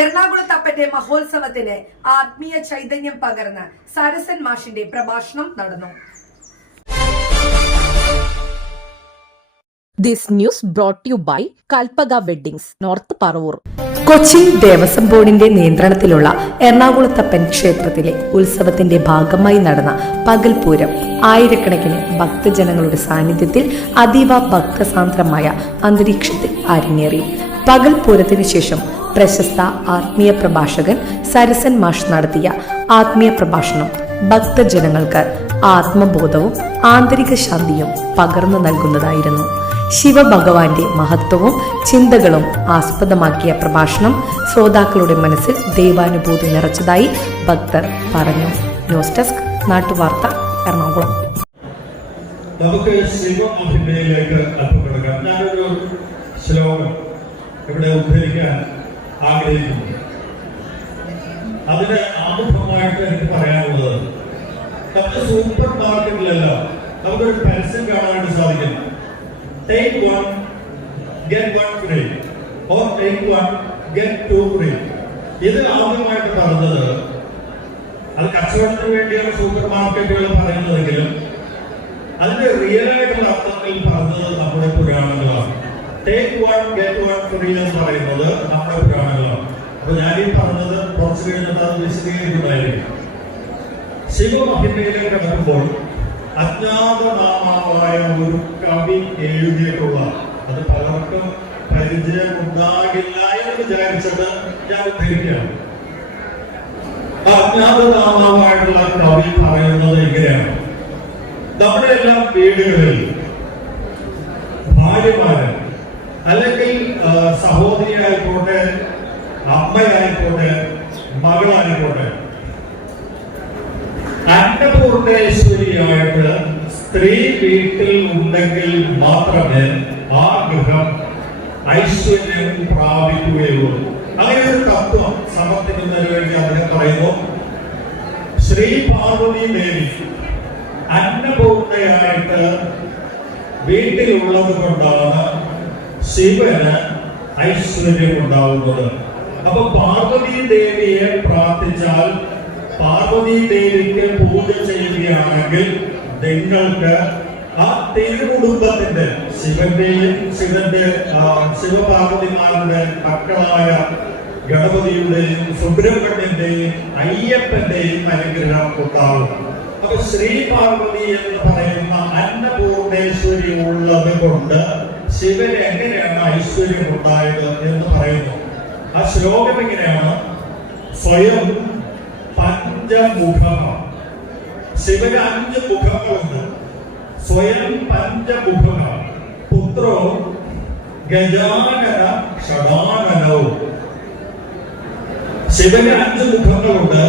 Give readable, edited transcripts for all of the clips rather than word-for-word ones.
എറണാകുളത്തപ്പന്റെ മഹോത്സവത്തിന് ആത്മീയ ചൈതന്യം പകർന്ന് സരസൻ മാഷിന്റെ പ്രഭാഷണം നടന്നു. This news brought to you by Kalpaga Weddings, North Paravoor. Kochi Devaswom ബോർഡിന്റെ നിയന്ത്രണത്തിലുള്ള എറണാകുളത്തപ്പൻ ക്ഷേത്രത്തിലെ ഉത്സവത്തിന്റെ ഭാഗമായി നടന്ന പകൽപൂരം ആയിരക്കണക്കിന് ഭക്തജനങ്ങളുടെ സാന്നിധ്യത്തിൽ അതീവ ഭക്തസാന്ദ്രമായ അന്തരീക്ഷത്തിൽ അരങ്ങേറി. പകൽപൂരത്തിനു ശേഷം പ്രശസ്ത ആത്മീയ പ്രഭാഷകൻ സരസൻ മാഷ് നടത്തിയ ആത്മീയ പ്രഭാഷണം ഭക്തജനങ്ങൾക്ക് ആത്മബോധവും ആന്തരിക ശാന്തിയും പകർന്നു നൽകുന്നതായിരുന്നു. ശിവഭഗവാന്റെ മഹത്വവും ചിന്തകളും ആസ്പദമാക്കിയ പ്രഭാഷണം ശ്രോതാക്കളുടെ മനസ്സിൽ ദൈവാനുഭൂതി നിറച്ചതായി ഭക്തർ പറഞ്ഞു. ന്യൂസ് ഡെസ്ക് നാട്ടുവാർത്ത, എറണാകുളം. നമുക്ക് ശിവമഹിമയിലേക്ക് അല്പം ഞാനൊരു ശ്ലോകം ഇവിടെ ഉദ്ധരിക്കാൻ ആഗ്രഹിക്കുന്നു. അതിന് ആമുഖമായിട്ട് എനിക്ക് പറയാനുള്ളത്, നമുക്ക് സൂപ്പർ മാർക്കറ്റിലെല്ലാം നമുക്കൊരു പരസ്യം കാണാനായിട്ട് സാധിക്കും. Take one, get one free, or take one, get two free. ഇത് ആദ്യമായിട്ട് പറഞ്ഞത് അത് കച്ചവടത്തിന് വേണ്ടിയാണ് സൂപ്പർ മാർക്കറ്റുകൾ പറയുന്നതെങ്കിലും അതിന്റെ റിയൽ ആയിട്ടുള്ള അർത്ഥത്തിൽ പറഞ്ഞത് നമ്മുടെ പുരാണങ്ങളാണ്. Take one get one free എന്ന് പറയുന്നത് നമ്മുടെ പുരാണങ്ങളാണ്. അപ്പൊ ഞാൻ ഈ പറഞ്ഞത് കുറച്ച് കഴിഞ്ഞിട്ട് അത് വിശദീകരിക്കുന്നതായിരിക്കും. ശിവമഹിമയിലേക്ക് കടക്കുമ്പോൾ അജ്ഞാതനാമായ ഒരു കവി എഴുതിയിട്ടുള്ള, അത് പലർക്കും പരിചയം ഉണ്ടാകില്ല എന്ന് വിചാരിച്ചത് ഞാൻ ഉദ്ധരിക്കുകയാണ്. അജ്ഞാതനാമായിട്ടുള്ള കവി പറയുന്നത് ഇങ്ങനെയാണ്: നമ്മുടെ എല്ലാം വീടുകളിൽ ഭാര്യമാര് അല്ലെങ്കിൽ സഹോദരിയായിക്കോട്ടെ, അമ്മയായിക്കോട്ടെ, മകളായിക്കോട്ടെ, അന്നപൂർണേശ്വരിയായിട്ട് സ്ത്രീ വീട്ടിൽ ഉണ്ടെങ്കിൽ മാത്രമേ ആ ഗൃഹം ഐശ്വര്യം പ്രാപിക്കുകയുള്ളൂ. അങ്ങനെ ഒരു തത്വം സമർത്ഥിക്കുന്നതിന് വേണ്ടി അദ്ദേഹം പറയുന്നു, ശ്രീ പാർവതി ദേവി അന്നപൂർണയായിട്ട് വീട്ടിലുള്ളത് കൊണ്ടാണ് ശിവന് ഐശ്വര്യം ഉണ്ടാവുന്നത്. അപ്പൊ പാർവതി ദേവിയെ പ്രാർത്ഥിച്ചാൽ, പാർവതി ദേവിക്ക് പൂജ ചെയ്യുകയാണെങ്കിൽ നിങ്ങൾക്ക് ആ തിരുകുടുംബത്തിന്റെ ശിവപാർവതിമാരുടെ മക്കളായ ഗണപതിയുടെയും സുബ്രഹ്മണ്യന്റെയും അയ്യപ്പന്റെയും അനുഗ്രഹം ഉണ്ടാവും. അപ്പൊ ശ്രീ പാർവതി എന്ന് പറയുന്ന അന്നപൂർണേശ്വരി ഉള്ളത് കൊണ്ട് ശിവന് എങ്ങനെയാണ് ഐശ്വര്യം ഉണ്ടായത് എന്ന് പറയുന്നു. ആ ശ്ലോകം എങ്ങനെയാണ്? സ്വയം പഞ്ചമുഖമാണ്. ശിവന് 5 മുഖങ്ങളുണ്ട്. സ്വയം പഞ്ചമുഖമാണ്. പുത്രോ ഗജാനന ഷടാനനവും. ശിവന് 5 മുഖങ്ങളുണ്ട്.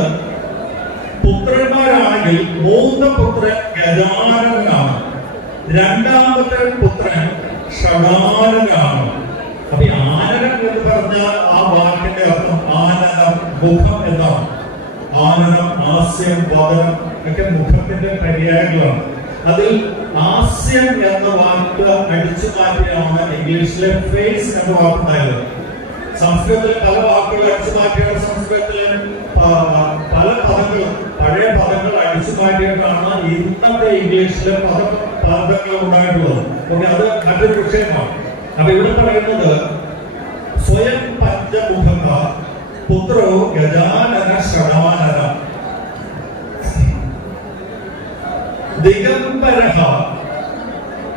പുത്രന്മാരാണെങ്കിൽ 3 പുത്രൻ ഗജാനനാണ്, 2ാമത്തെ പുത്രൻ ഷടാനനാണ്. അപ്പൊ ഈ ആനനം എന്ന് പറഞ്ഞാൽ ആ വാക്കിന്റെ അർത്ഥം ആനനം, മുഖം എന്നാണ്. ആനനം, ഹാസ്യം, വദനം ഒക്കെ മുഖത്തിന്റെ പര്യായങ്ങളാണ്. അതിൽ ഹാസ്യം എന്ന വാക്ക് അടിച്ചു മാറ്റിയാണ് ഇംഗ്ലീഷിലെ ഫേസ് എന്ന വാക്കുണ്ടായത്. സംസ്കൃതത്തിൽ പല വാക്കുകൾ അടിച്ചു മാറ്റിയാണ്. സംസ്കൃതത്തിലെ പല പദങ്ങളും, പഴയ പദങ്ങൾ അടിച്ചു മാറ്റിയിട്ടാണ് ഇന്നത്തെ ഇംഗ്ലീഷിലെ പദങ്ങൾ ഉണ്ടായിട്ടുള്ളത്. ഓക്കെ, അത് മറ്റൊരു വിഷയമാണ്. അപ്പൊ ഇവിടെ പറയുന്നത് സ്വയം പഞ്ചമുഖ പുത്രോ ഗജാനന ഷടാനന ദിഗംബരഃ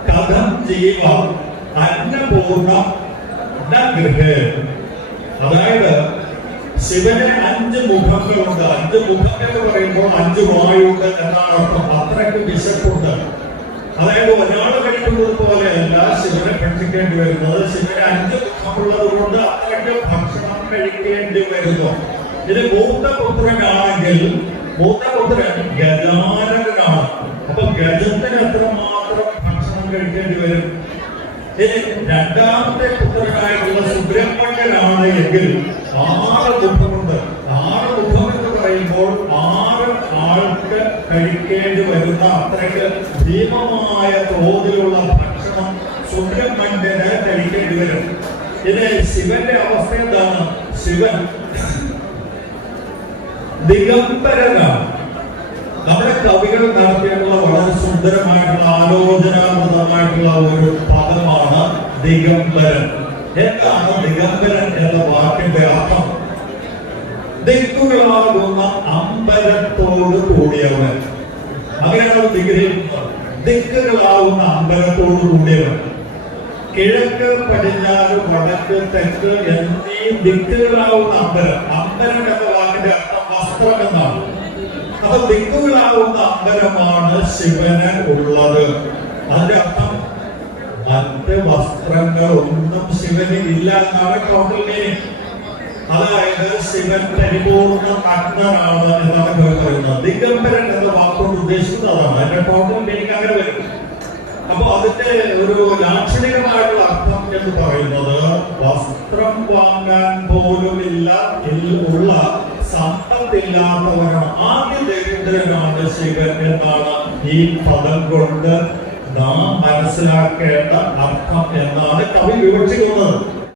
കഥം ജീവ അന്നപൂർണ ന ഗൃഹേ. അതായത് ശിവന് 5 മുഖങ്ങളുണ്ട്. 5 മുഖം എന്ന് പറയുമ്പോൾ 5 വായുണ്ട് എന്നാണ് അർത്ഥം. അത്രയ്ക്ക് വിശപ്പുണ്ട്. അതായത് ഒരാൾ കഴിക്കുന്നത് പോലെയല്ല ശിവനെ ഭക്ഷിക്കേണ്ടി വരുന്നത്. ശിവന് 5 മുഖമുള്ളത് കൊണ്ട് അത്രയ്ക്ക് ഭക്ഷണം കഴിക്കേണ്ടി വരുന്നു. ഇത് 3 പുത്രനാണെങ്കിൽ 3 പുത്രൻ ഗജാനനാണ്. അപ്പൊ ഗജത്തിന് എത്രമാത്രം ഭക്ഷണം കഴിക്കേണ്ടി വരും? ഇനി 2ാമത്തെ പുത്രനായിട്ടുള്ള സുബ്രഹ്മണ്യനാണ് എങ്കിൽ 6 മുഖമുണ്ട്. 6 മുഖം എന്ന് പറയുമ്പോൾ 6 ആൾക്ക് കഴിക്കേണ്ടി വരുന്ന അത്രയ്ക്ക് ഭീമമായ തോതിലുള്ള ഭക്ഷണം സുബ്രഹ്മണ്യന് കഴിക്കേണ്ടി വരും. ഇത് ശിവന്റെ അവസ്ഥ എന്താണ്? ശിവൻ ദിഗംബരനാണ്. നമ്മുടെ കവികൾ നടത്തിയിട്ടുള്ള വളരെ സുന്ദരമായിട്ടുള്ള ആലോചനാമൃതമായിട്ടുള്ള ഒരു പദമാണ് ദിഗംബരൻ. എന്താണ് ദിഗംബരൻ എന്ന വാക്കിന്റെ അർത്ഥം? ദിക്കുകളാകുന്ന അമ്പലത്തോട് കൂടിയവൻ. അങ്ങനെയാണ് വിഗ്രഹിക്കുന്നത്. ദിക്കുകളാകുന്ന അമ്പലത്തോട് കൂടിയവൻ. കിഴക്ക്, പടിഞ്ഞാറ്, വടക്ക്, തെക്ക് എന്നീ ദിക്കുകളാവുന്ന അമ്പലം. അമ്പലം എന്ന വാക്കിന്റെ അർത്ഥം വസ്ത്രം എന്നാണ്. അപ്പൊ ദിക്കുകളാവുന്ന അമ്പലമാണ് ശിവന് ഉള്ളത്. അതിന്റെ അർത്ഥം മറ്റ് വസ്ത്രങ്ങൾ ഒന്നും ശിവന് ഇല്ല എന്നാണ് ടോട്ടൽ മീനിങ്. അതായത് ശിവൻ പരിപൂർണ്ണ നഗ്നനാണ് എന്നാണ് പറയുന്നത്. ദിഗംബരൻ എന്ന വാക്കുകൊണ്ട് ഉദ്ദേശിക്കുന്നത് അതാണ്. അതിന്റെ ടോട്ടൽ മീനിങ് അങ്ങനെ വരും. അപ്പൊ അതിന്റെ ഒരു ലാക്ഷണികമായിട്ടുള്ള അർത്ഥം എന്ന് പറയുന്നത് വസ്ത്രം വാങ്ങാൻ പോലുമില്ല ഉള്ള സമ്പത്തില്ലാത്തവരാണ്. ആദ്യ ദരിദ്രനാണ് ശിവൻ എന്നാണ് ഈ പദം കൊണ്ട് നാം മനസ്സിലാക്കേണ്ട അർത്ഥം എന്നാണ് കവി വിവക്ഷിക്കുന്നത്.